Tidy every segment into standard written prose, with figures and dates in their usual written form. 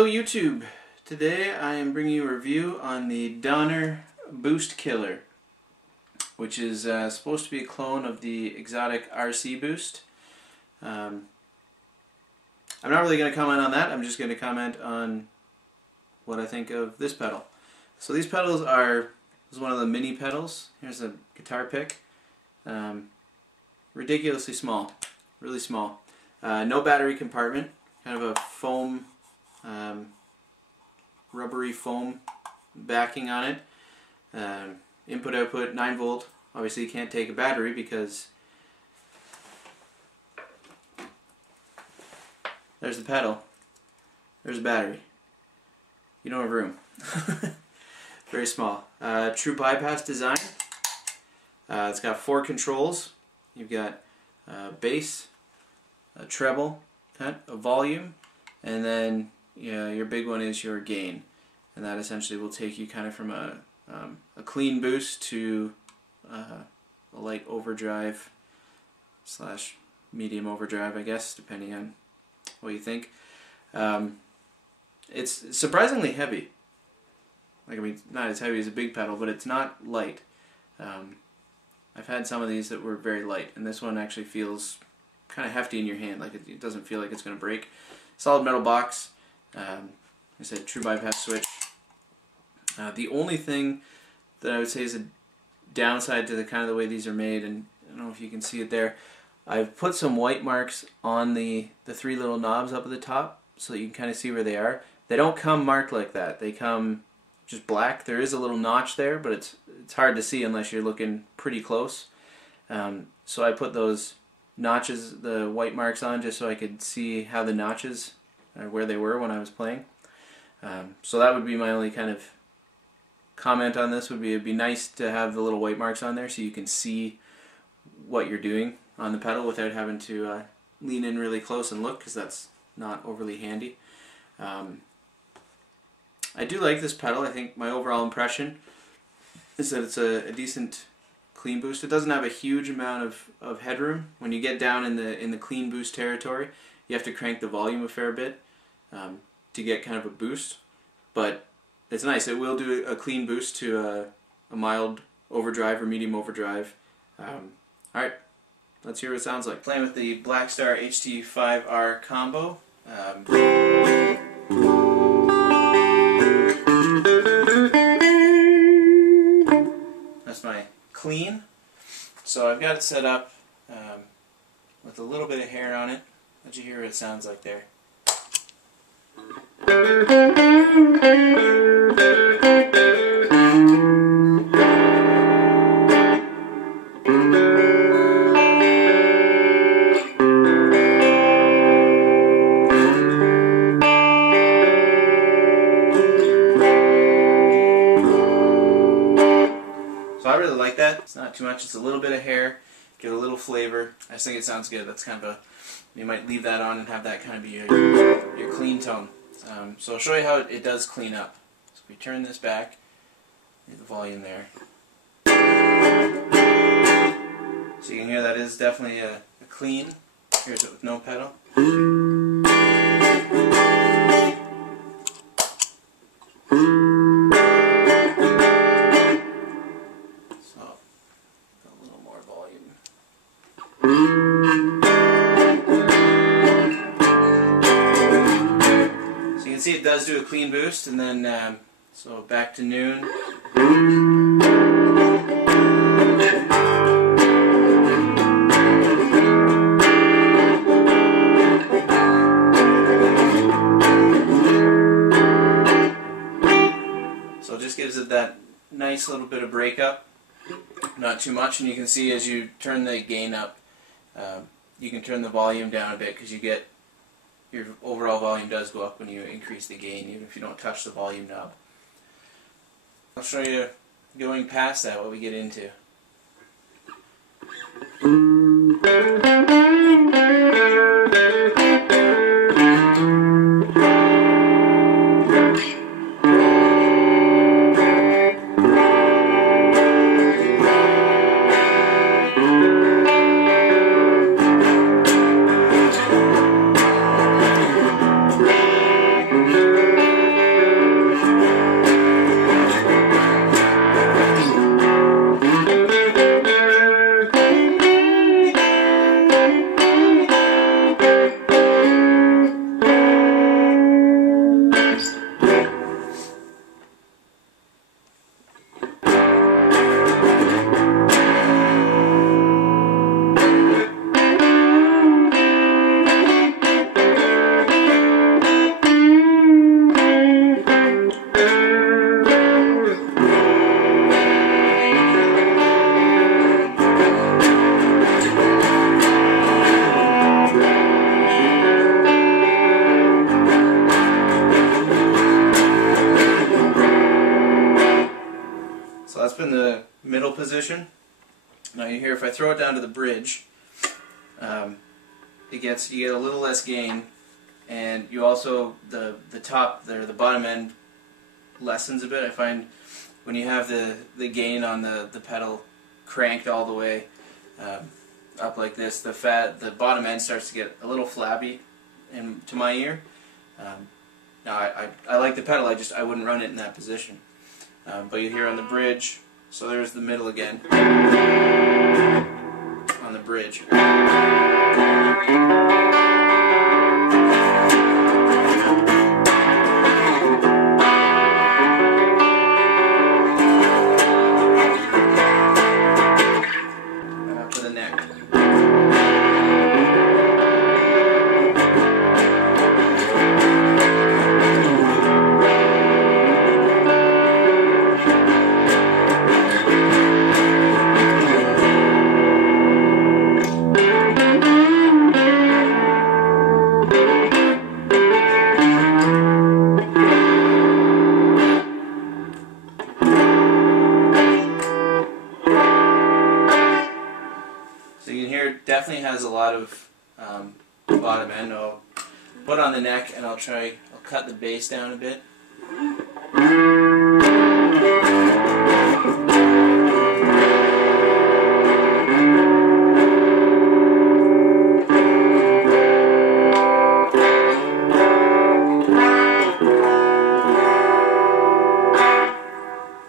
Hello YouTube! Today I am bringing you a review on the Donner Boost Killer, which is supposed to be a clone of the Xotic RC Boost. I'm not really going to comment on that, I'm just going to comment on what I think of this pedal. So these pedals are, this is one of the mini pedals. Here's a guitar pick. Ridiculously small, really small. No battery compartment, kind of a foam, rubbery foam backing on it. Input output 9 volt. Obviously you can't take a battery because there's the pedal, there's a battery. You don't have room. Very small. True bypass design. It's got 4 controls. You've got bass, a treble, a volume, and then your big one is your gain, and that essentially will take you kind of from a clean boost to a light overdrive slash medium overdrive, I guess, depending on what you think. It's surprisingly heavy. Like, I mean, not as heavy as a big pedal, but it's not light. I've had some of these that were very light, and this one actually feels kind of hefty in your hand. Like, it doesn't feel like it's going to break. Solid metal box. Like I said, true bypass switch. The only thing that I would say is a downside to the kind of the way these are made, and I don't know if you can see it there, I've put some white marks on the 3 little knobs up at the top so that you can kind of see where they are. They don't come marked like that. They come just black. There is a little notch there, but it's hard to see unless you're looking pretty close. So I put those notches, the white marks on, just so I could see how the notches, where they were when I was playing. So that would be my only kind of comment on this. It'd be nice to have the little white marks on there so you can see what you're doing on the pedal without having to lean in really close and look, because that's not overly handy. I do like this pedal. I think my overall impression is that it's a decent clean boost. It doesn't have a huge amount of headroom. When you get down in the clean boost territory, you have to crank the volume a fair bit to get kind of a boost. But it's nice. It will do a clean boost to a mild overdrive or medium overdrive. Alright, let's hear what it sounds like. Playing with the Blackstar HT5R combo. That's my clean. So I've got it set up with a little bit of hair on it. Let you hear what it sounds like there. So I really like that. It's not too much. It's a little bit of hair, get a little flavor. I just think it sounds good. That's kind of you might leave that on and have that kind of be your clean tone. So I'll show you how it does clean up. So if we turn this back, there's the volume there. So you can hear that is definitely a clean. Here's it with no pedal. So, a little more volume. So you can see it does do a clean boost, and then so back to noon. So it just gives it that nice little bit of breakup, not too much, and you can see as you turn the gain up, you can turn the volume down a bit because you get your overall volume does go up when you increase the gain, even if you don't touch the volume knob. I'll show you going past that what we get into. position. Now you hear if I throw it down to the bridge, you get a little less gain, and you also the top there, the bottom end lessens a bit. I find when you have the gain on the pedal cranked all the way up like this, the bottom end starts to get a little flabby to my ear. Now I like the pedal, I wouldn't run it in that position. But you hear on the bridge, so there's the middle again on the bridge. Definitely has a lot of bottom end. I'll put on the neck and I'll cut the bass down a bit.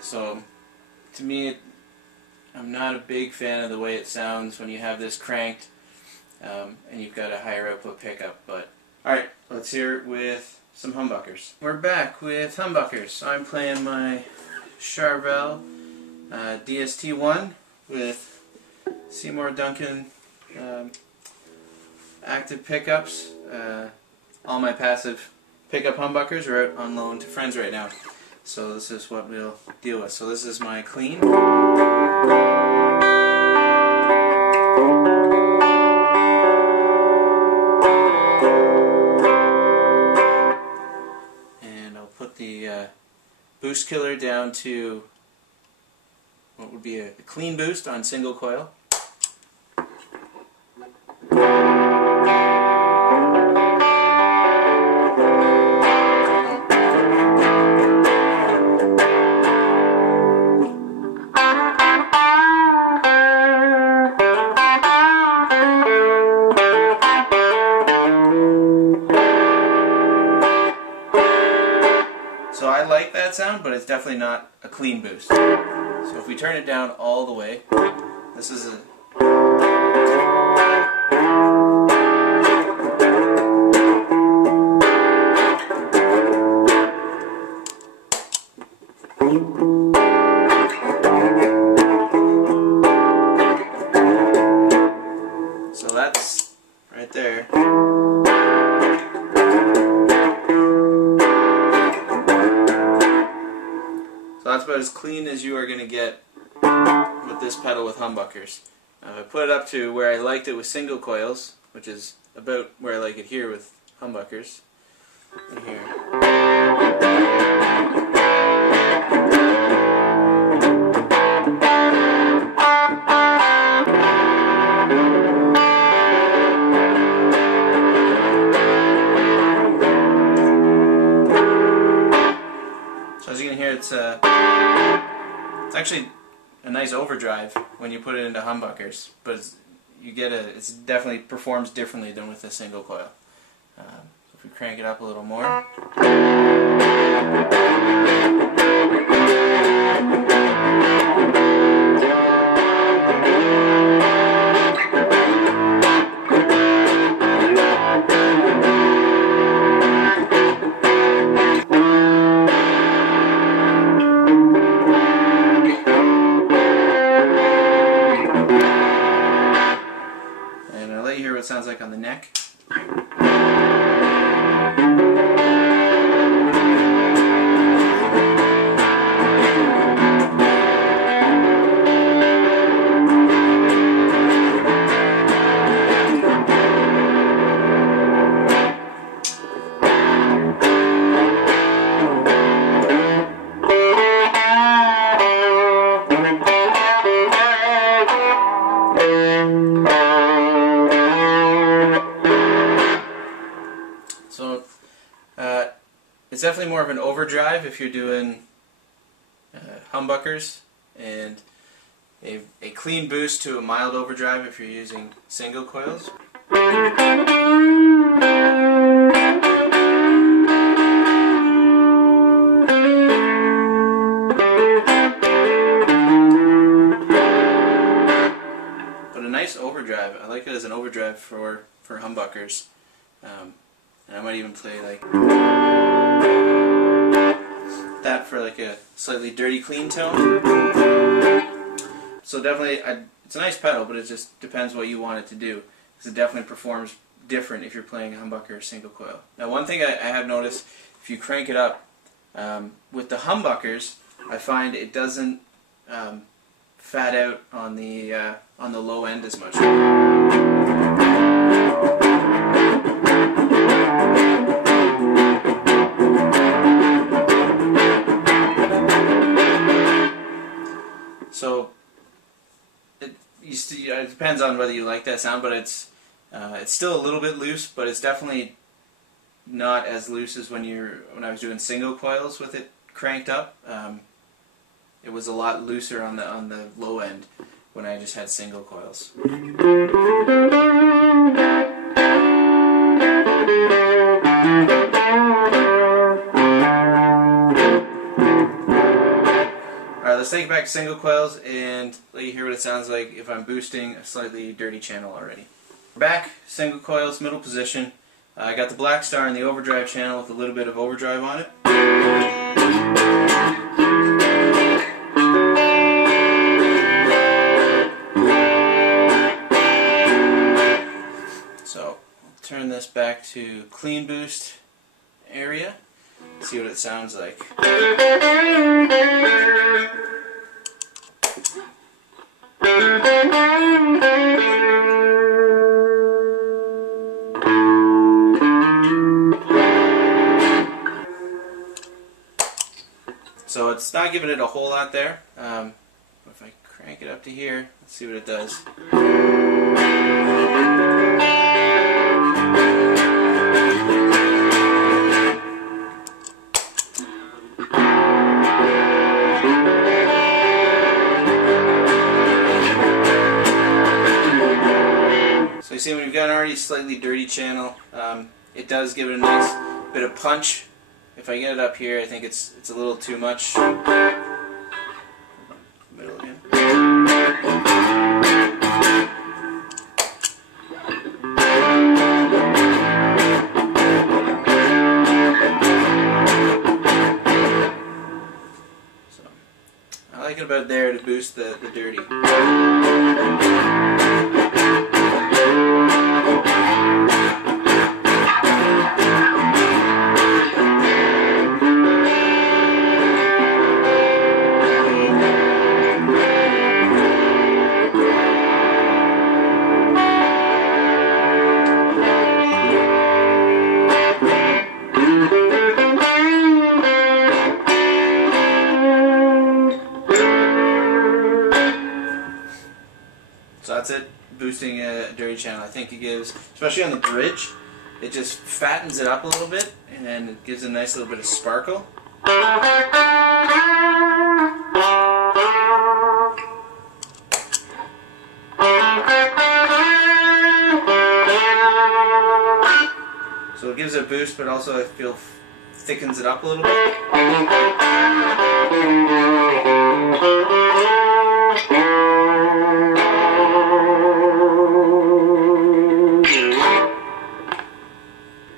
So, to me, I'm not a big fan of the way it sounds when you have this cranked and you've got a higher output pickup. But alright, let's hear it with some humbuckers. We're back with humbuckers. I'm playing my Charvel DST1 with Seymour Duncan active pickups. All my passive pickup humbuckers are out on loan to friends right now. So this is what we'll deal with. So this is my clean. And I'll put the boost killer down to what would be a clean boost on single coil. So I like that sound, but it's definitely not a clean boost. So if we turn it down all the way, this is a... So that's right there. So that's about as clean as you are going to get with this pedal with humbuckers. I put it up to where I liked it with single coils, which is about where I like it here with humbuckers. And here. So as you can hear, it's actually a nice overdrive when you put it into humbuckers, but it definitely performs differently than with a single coil. So if we crank it up a little more. Hear what it sounds like on the neck. It's definitely more of an overdrive if you're doing humbuckers, and a clean boost to a mild overdrive if you're using single coils. Nice overdrive. I like it as an overdrive for humbuckers, and I might even play like that for like a slightly dirty clean tone. So definitely, it's a nice pedal, but it just depends what you want it to do, because it definitely performs different if you're playing a humbucker or single coil. Now, one thing I have noticed, if you crank it up with the humbuckers, I find it doesn't fat out on the low end as much. So it depends on whether you like that sound, but it's still a little bit loose, but it's definitely not as loose as when I was doing single coils with it cranked up. It was a lot looser on the low end when I just had single coils. Alright, let's take it back to single coils and let you hear what it sounds like if I'm boosting a slightly dirty channel already. Back, single coils, middle position. I got the blackstar in the overdrive channel with a little bit of overdrive on it. Turn this back to clean boost area, see what it sounds like. So it's not giving it a whole lot there. If I crank it up to here, let's see what it does. So you see, when you've got an already slightly dirty channel, it does give it a nice bit of punch. If I get it up here, I think it's a little too much. Middle again. So I like it about there to boost the dirty. So that's it, boosting a dirty channel. I think it gives, especially on the bridge, it just fattens it up a little bit, and then it gives a nice little bit of sparkle. So it gives it a boost, but also I feel thickens it up a little bit.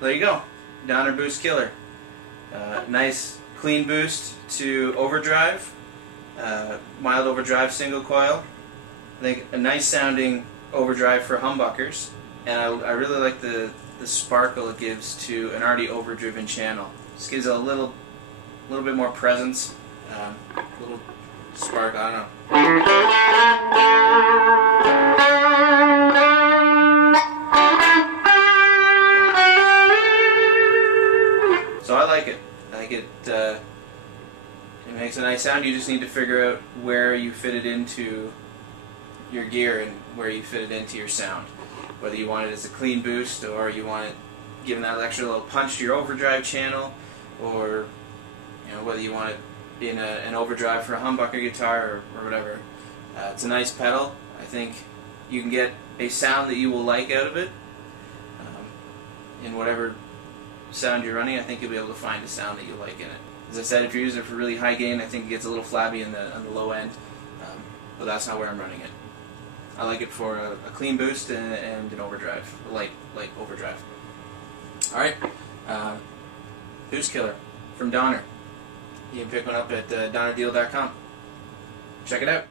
There you go, downer boost killer. Nice clean boost to overdrive, mild overdrive single coil. I think a nice sounding overdrive for humbuckers, and I really like the sparkle it gives to an already overdriven channel. Just gives it a little bit more presence, a little spark. I don't know. So I like it. I like it. It makes a nice sound. You just need to figure out where you fit it into your gear and where you fit it into your sound. Whether you want it as a clean boost or you want it giving that extra little punch to your overdrive channel. or whether you want it being an overdrive for a humbucker guitar or whatever. It's a nice pedal. I think you can get a sound that you will like out of it. In whatever sound you're running, I think you'll be able to find a sound that you like in it. As I said, if you're using it for really high gain, I think it gets a little flabby on the low end, but that's not where I'm running it. I like it for a clean boost and an overdrive, a light overdrive. Alright, Boost Killer from Donner. You can pick one up at donnerdeal.com. Check it out.